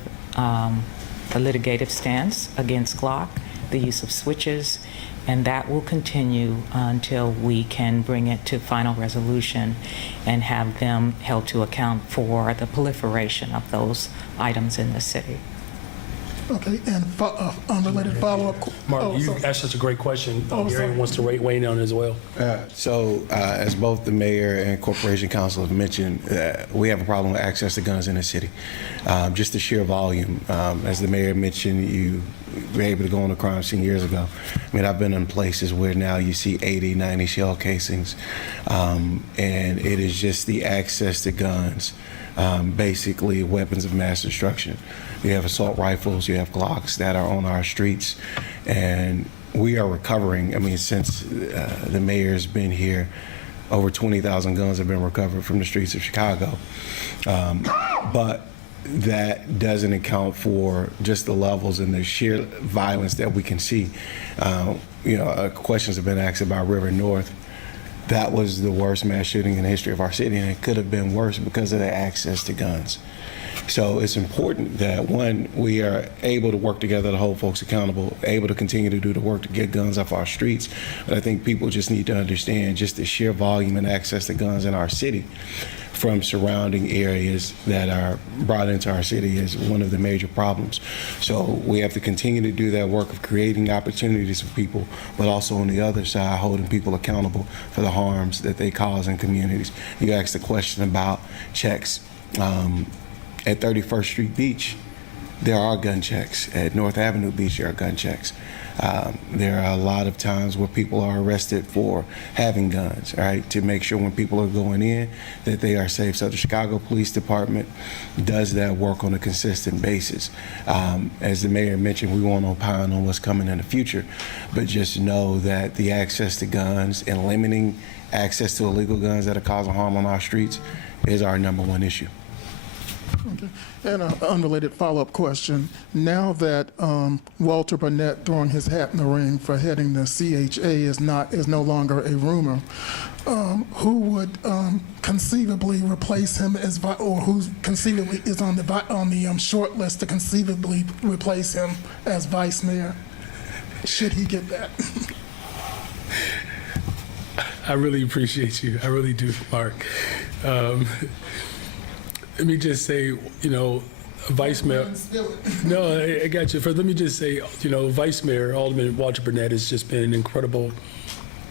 litigative stance against Glock, the use of switches, and that will continue until we can bring it to final resolution and have them held to account for the proliferation of those items in the city. Okay, and unrelated follow-up. Mark, you sorry. asked such a great question. sorry. Gary wants to weigh in on it as well. As both the mayor and corporation council have mentioned, we have a problem with access to guns in the city. Just the sheer volume. As the mayor mentioned, you were able to go on the crime scene years ago. I mean, I've been in places where now you see 80, 90 shell casings, and it is just the access to guns, basically weapons of mass destruction. You have assault rifles, you have Glocks that are on our streets, and we are recovering. I mean, since the mayor's been here, over 20,000 guns have been recovered from the streets of Chicago. But that doesn't account for just the levels and the sheer violence that we can see. Questions have been asked about River North. That was the worst mass shooting in the history of our city, and it could have been worse because of the access to guns. So it's important that, one, we are able to work together to hold folks accountable, able to continue to do the work to get guns off our streets. But I think people just need to understand just the sheer volume and access to guns in our city from surrounding areas that are brought into our city is one of the major problems. So we have to continue to do that work of creating opportunities for people, but also on the other side, holding people accountable for the harms that they cause in communities. You asked a question about checks. At 31st Street Beach, there are gun checks. At North Avenue Beach, there are gun checks. There are a lot of times where people are arrested for having guns, right, to make sure when people are going in that they are safe. So the Chicago Police Department does that work on a consistent basis. As the mayor mentioned, we won't opine on what's coming in the future, but just know that the access to guns and limiting access to illegal guns that are causing harm on our streets is our #1 issue. Okay. And an unrelated follow-up question. Now that Walter Burnett throwing his hat in the ring for heading the CHA is no longer a rumor, who would conceivably replace him or who conceivably is on the short list to conceivably replace him as vice mayor? Should he get that? I really appreciate you. I really do, Mark. Let me just say, Vice Mayor. No, I got you. Let me just say, Vice Mayor Alderman Walter Burnett has just been an incredible,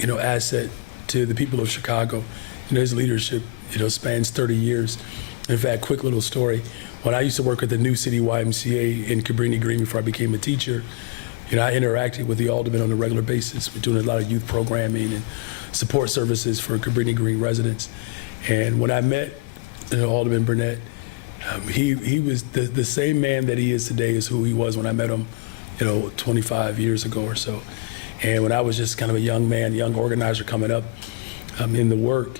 asset to the people of Chicago. His leadership, spans 30 years. In fact, quick little story. When I used to work at the New City YMCA in Cabrini Green before I became a teacher, I interacted with the alderman on a regular basis. We're doing a lot of youth programming and support services for Cabrini Green residents. And when I met Alderman Burnett, he was the same man that he is today as who he was when I met him, 25 years ago or so. And when I was just kind of a young man, young organizer coming up in the work,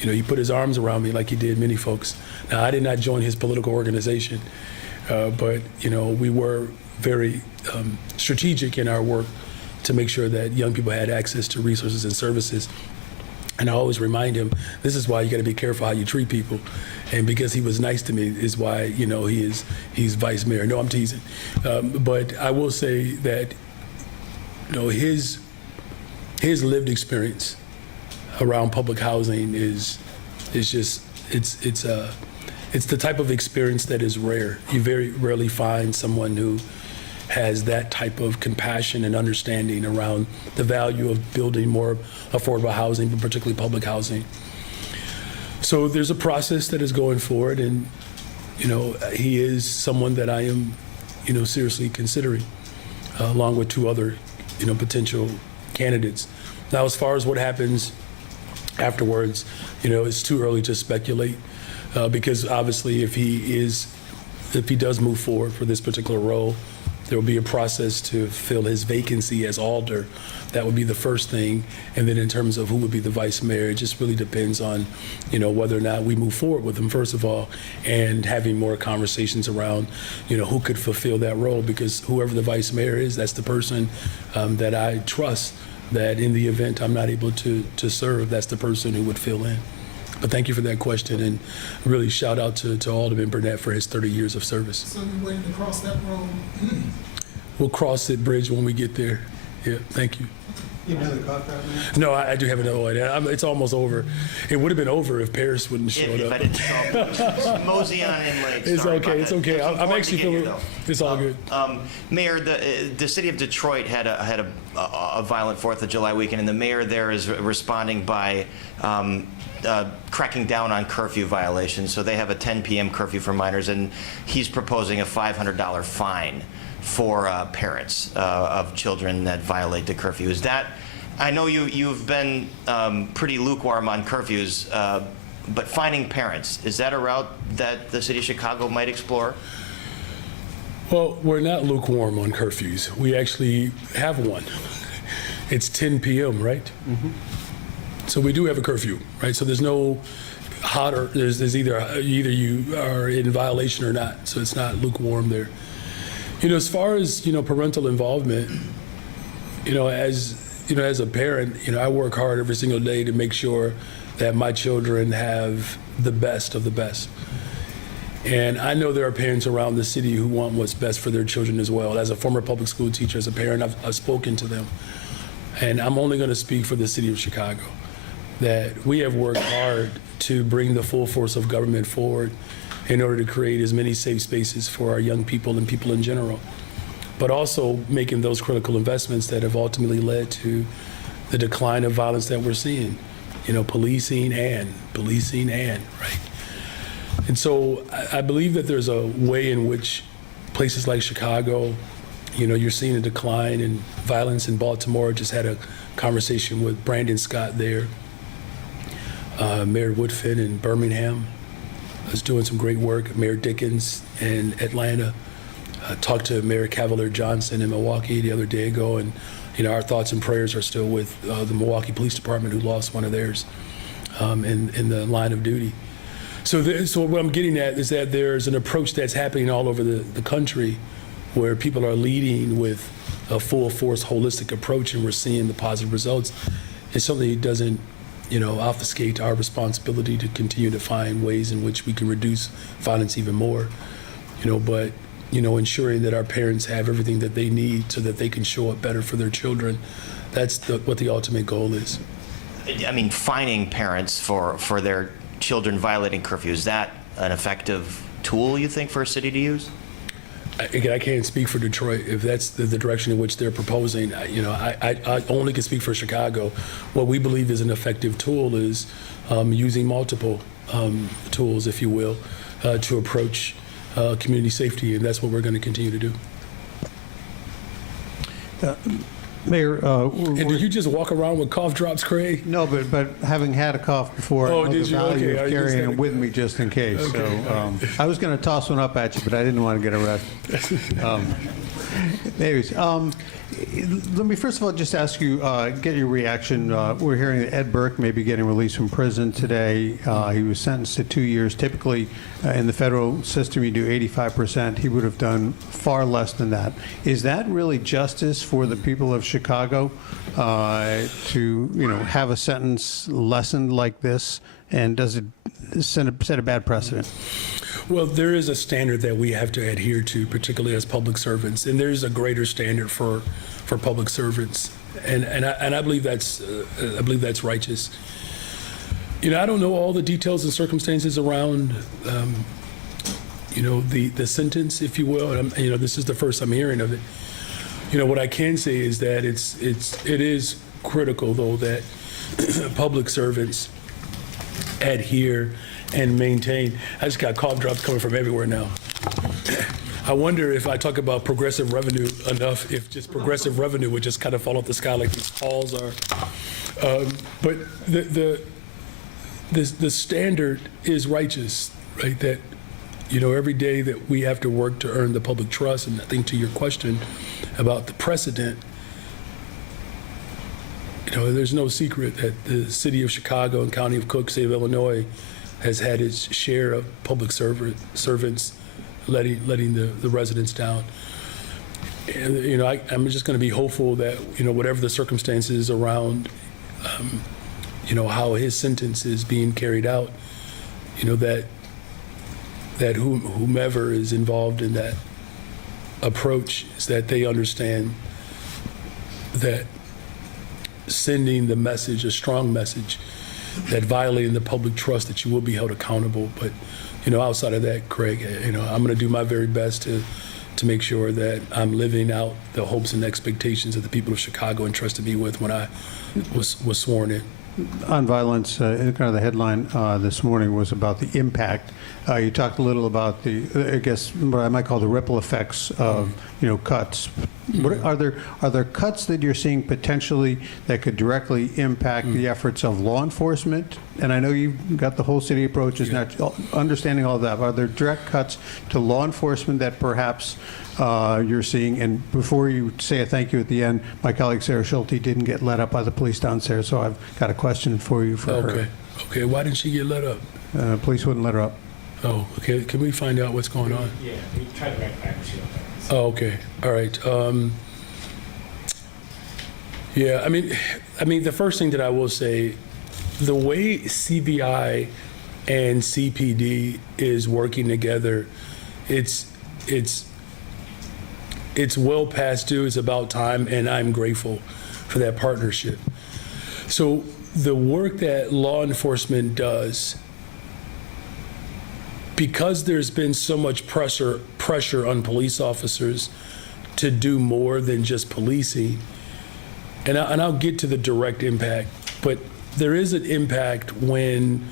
he put his arms around me like he did many folks. Now, I did not join his political organization, but, we were very strategic in our work to make sure that young people had access to resources and services. And I always remind him, this is why you got to be careful how you treat people. And because he was nice to me is why, he's vice mayor. No, I'm teasing. But I will say that, his lived experience around public housing is just, it's the type of experience that is rare. You very rarely find someone who has that type of compassion and understanding around the value of building more affordable housing, but particularly public housing. So there's a process that is going forward, and he is someone that I am, seriously considering, along with 2 other, potential candidates. Now, as far as what happens afterwards, it's too early to speculate, because obviously if he does move forward for this particular role, there will be a process to fill his vacancy as alder. That would be the first thing. And then in terms of who would be the vice mayor, it just really depends on, whether or not we move forward with him, first of all, and having more conversations around, who could fulfill that role. Because whoever the vice mayor is, that's the person that I trust that in the event I'm not able to serve, that's the person who would fill in. But thank you for that question, and really shout out to Alderman Burnett for his 30 years of service. So you're waiting to cross that road? We'll cross that bridge when we get there. Yeah, thank you. You know the cough drop, man? No, I do have another one. It's almost over. It would have been over if Paris wouldn't show If up. I didn't show up. Mosey on in late. It's Sorry okay. about It's that. okay. It's I'm important actually to get here, feeling. though. It's all good. Mayor, the city of Detroit had a violent 4th of July weekend, and the mayor there is responding by cracking down on curfew violations. So they have a 10 p.m. curfew for minors, and he's proposing a $500 fine for parents of children that violate the curfew. Is that? I know you've been pretty lukewarm on curfews, but fining parents, is that a route that the city of Chicago might explore? Well, we're not lukewarm on curfews. We actually have one. It's 10 p.m., right? Mm-hmm. So we do have a curfew, right? So there's no hotter. There's either you are in violation or not. So it's not lukewarm there. As far as parental involvement, as a parent, I work hard every single day to make sure that my children have the best of the best. And I know there are parents around the city who want what's best for their children as well. As a former public school teacher, as a parent, I've spoken to them. And I'm only going to speak for the city of Chicago, that we have worked hard to bring the full force of government forward in order to create as many safe spaces for our young people and people in general, but also making those critical investments that have ultimately led to the decline of violence that we're seeing, policing and, right? And so I believe that there's a way in which places like Chicago, you're seeing a decline in violence in Baltimore. Just had a conversation with Brandon Scott there. Mayor Woodfin in Birmingham is doing some great work. Mayor Dickens in Atlanta. Talked to Mayor Cavalier Johnson in Milwaukee the other day ago, and our thoughts and prayers are still with the Milwaukee Police Department, who lost one of theirs in the line of duty. So what I'm getting at is that there's an approach that's happening all over the country, where people are leading with a full force, holistic approach, and we're seeing the positive results. It's something that doesn't, obfuscate our responsibility to continue to find ways in which we can reduce violence even more, but ensuring that our parents have everything that they need so that they can show up better for their children. That's what the ultimate goal is. I mean, fining parents for their children violating curfew, is that an effective tool, you think, for a city to use? Again, I can't speak for Detroit. If that's the direction in which they're proposing, I only can speak for Chicago. What we believe is an effective tool is using multiple tools, if you will, to approach community safety, and that's what we're going to continue to do. Mayor, and did you just walk around with cough drops, Craig? No, but having had a cough before, I know the value of carrying them with me just in case. Okay. So I was going to toss one up at you, but I didn't want to get arrested. Anyways, let me first of all just ask you, get your reaction. We're hearing that Ed Burke may be getting released from prison today. He was sentenced to 2 years. Typically, in the federal system, you do 85%. He would have done far less than that. Is that really justice for the people of Chicago to have a sentence lessened like this? And does it set a bad precedent? Well, there is a standard that we have to adhere to, particularly as public servants, and there's a greater standard for public servants, and I believe that's righteous. I don't know all the details and circumstances around, the sentence, if you will. And this is the first I'm hearing of it. What I can say is that it is critical, though, that public servants adhere and maintain. I just got cough drops coming from everywhere now. I wonder if I talk about progressive revenue enough, if just progressive revenue would just kind of fall off the sky like these halls are. But the standard is righteous, right? That, you know, every day that we have to work to earn the public trust, and I think to your question about the precedent, you know, there's no secret that the city of Chicago and county of Cook, state of Illinois, has had its share of public servants letting the residents down. And, you know, I'm just going to be hopeful that, you know, whatever the circumstances around, you know, how his sentence is being carried out, you know, that whomever is involved in that approach is that they understand that sending the message, a strong message, that violating the public trust, that you will be held accountable. But, you know, outside of that, Craig, you know, I'm going to do my very best to make sure that I'm living out the hopes and expectations that the people of Chicago entrusted me with when I was sworn in. On violence, kind of the headline this morning was about the impact. You talked a little about I guess, what I might call the ripple effects of, you know, cuts. Are there cuts that you're seeing potentially that could directly impact the efforts of law enforcement? And I know you've got the whole city approach, is not understanding all of that. Are there direct cuts to law enforcement that perhaps you're seeing? And before you say a thank you at the end, my colleague Sarah Schulte didn't get let up by the police downstairs, so I've got a question for you for her. Okay. Why didn't she get let up? Police wouldn't let her up. Oh, okay. Can we find out what's going on? Yeah, we tried to rectify it, but she don't. Oh, okay. All right. Yeah, I mean, the first thing that I will say, the way CBI and CPD is working together, it's well past due. It's about time, and I'm grateful for that partnership. So the work that law enforcement does, because there's been so much pressure on police officers to do more than just policing, and I'll get to the direct impact, but there is an impact when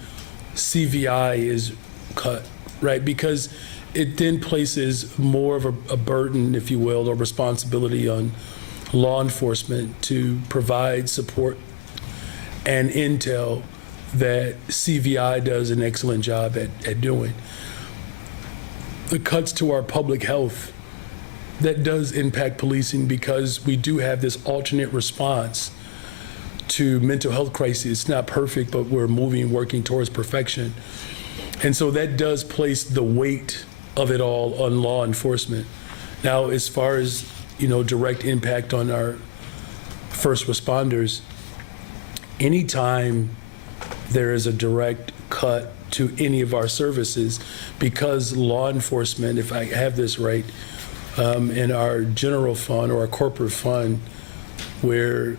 CVI is cut, right? Because it then places more of a burden, if you will, or responsibility on law enforcement to provide support and intel that CVI does an excellent job at doing. The cuts to our public health, that does impact policing, because we do have this alternate response to mental health crises. It's not perfect, but we're working towards perfection. And so that does place the weight of it all on law enforcement. Now, as far as, you know, direct impact on our first responders, anytime there is a direct cut to any of our services, because law enforcement, if I have this right, in our general fund or our corporate fund, where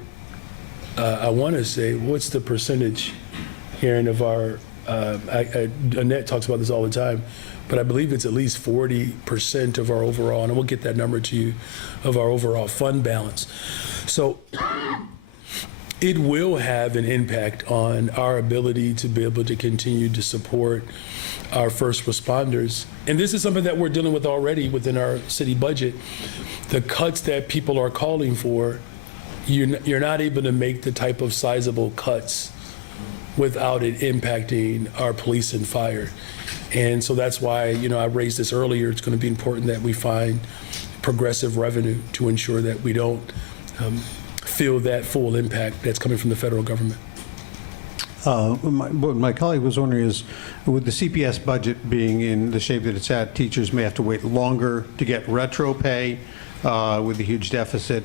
I want to say, what's the percentage, Karen, of our, Annette talks about this all the time, but I believe it's at least 40% of our overall, and we'll get that number to you, of our overall fund balance. So it will have an impact on our ability to be able to continue to support our first responders. And this is something that we're dealing with already within our city budget. The cuts that people are calling for, you're not able to make the type of sizable cuts without it impacting our police and fire. And so that's why, you know, I raised this earlier. It's going to be important that we find progressive revenue to ensure that we don't feel that full impact that's coming from the federal government. What my colleague was wondering is, with the CPS budget being in the shape that it's at, teachers may have to wait longer to get retro pay with the huge deficit.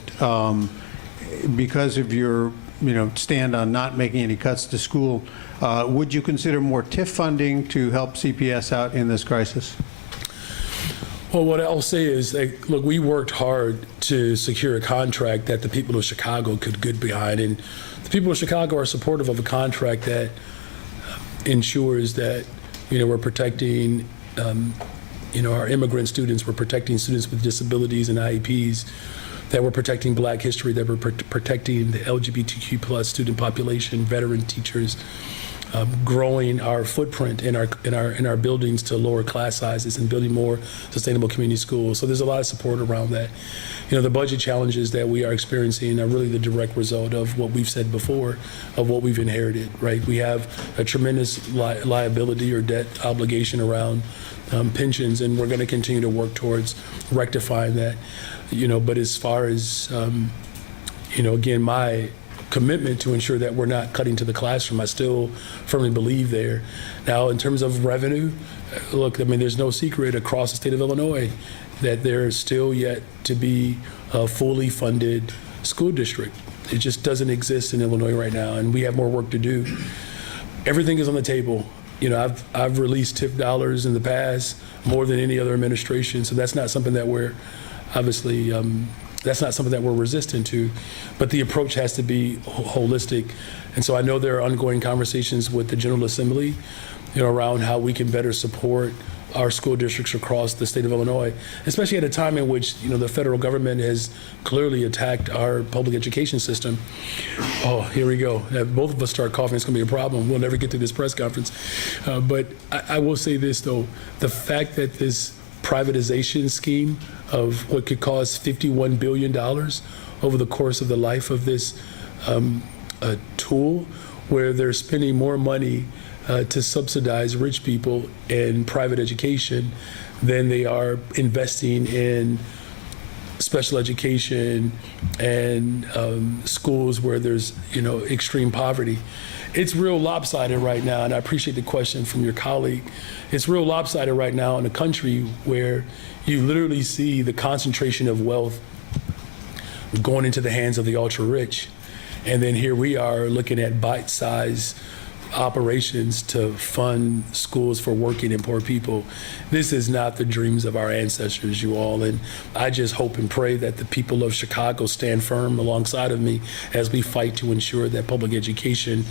Because of your, you know, stand on not making any cuts to school, would you consider more TIF funding to help CPS out in this crisis? Well, what I'll say is, like, look, we worked hard to secure a contract that the people of Chicago could get behind, and the people of Chicago are supportive of a contract that ensures that, you know, we're protecting, you know, our immigrant students, we're protecting students with disabilities and IEPs, that we're protecting Black history, that we're protecting the LGBTQ+ student population, veteran teachers, growing our footprint in our buildings to lower class sizes and building more sustainable community schools. So there's a lot of support around that. You know, the budget challenges that we are experiencing are really the direct result of what we've said before, of what we've inherited, right? We have a tremendous liability or debt obligation around pensions, and we're going to continue to work towards rectifying that. You know, but as far as, you know, again, my commitment to ensure that we're not cutting to the classroom, I still firmly believe there. Now, in terms of revenue, look, I mean, there's no secret across the state of Illinois that there is still yet to be a fully funded school district. It just doesn't exist in Illinois right now, and we have more work to do. Everything is on the table. You know, I've released TIP dollars in the past more than any other administration, so that's not something that we're obviously, that's not something that we're resistant to, but the approach has to be holistic. And so I know there are ongoing conversations with the General Assembly, you know, around how we can better support our school districts across the state of Illinois, especially at a time in which, you know, the federal government has clearly attacked our public education system. Oh, here we go. If both of us start coughing, it's going to be a problem. We'll never get through this press conference. But I will say this, though. The fact that this privatization scheme of what could cost $51 billion over the course of the life of this tool, where they're spending more money to subsidize rich people in private education than they are investing in special education and schools where there's, you know, extreme poverty. It's real lopsided right now, and I appreciate the question from your colleague. It's real lopsided right now in a country where you literally see the concentration of wealth going into the hands of the ultra-rich. And then here we are looking at bite-sized operations to fund schools for working and poor people. This is not the dreams of our ancestors, you all, and I just hope and pray that the people of Chicago stand firm alongside of me as we fight to ensure that public education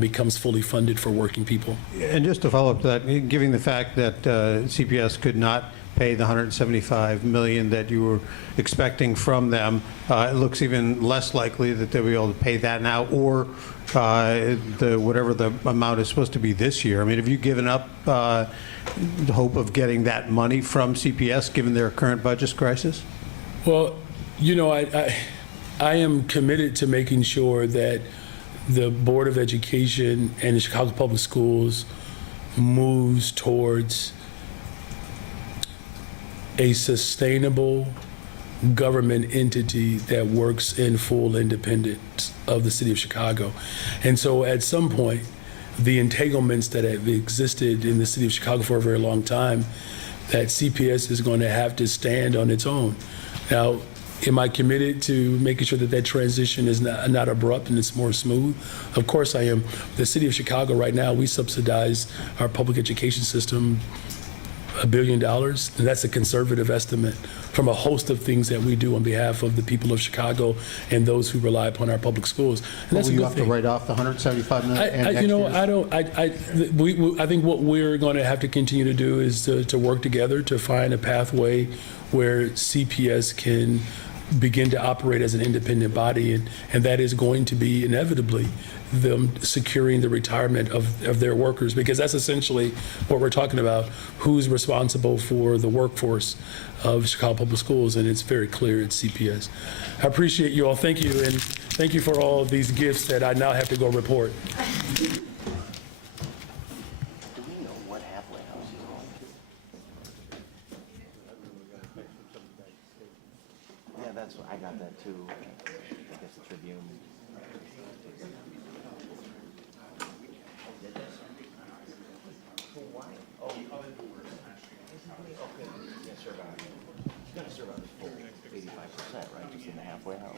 becomes fully funded for working people. And just to follow up to that, given the fact that CPS could not pay the $175 million that you were expecting from them, it looks even less likely that they'll be able to pay that now, or whatever the amount is supposed to be this year. I mean, have you given up the hope of getting that money from CPS given their current budget crisis? Well, you know, I am committed to making sure that the Board of Education and the Chicago Public Schools moves towards a sustainable government entity that works in full independence of the city of Chicago. And so at some point, the entanglements that have existed in the city of Chicago for a very long time, that CPS is going to have to stand on its own. Now, am I committed to making sure that that transition is not abrupt and it's more smooth? Of course I am. The city of Chicago right now, we subsidize our public education system $1 billion, and that's a conservative estimate from a host of things that we do on behalf of the people of Chicago and those who rely upon our public schools. And that's Will a you good have thing. to write off the $175 million? I think what we're going to have to continue to do is to work together to find a pathway where CPS can begin to operate as an independent body, and that is going to be inevitably them securing the retirement of their workers, because that's essentially what we're talking about. Who's responsible for the workforce of Chicago Public Schools? And it's very clear it's CPS. I appreciate you all. Thank you, and thank you for all of these gifts that I now have to go report. Yeah, that's I got that too. I guess the Tribune. Serve out the full 85%, right? Just in the halfway house.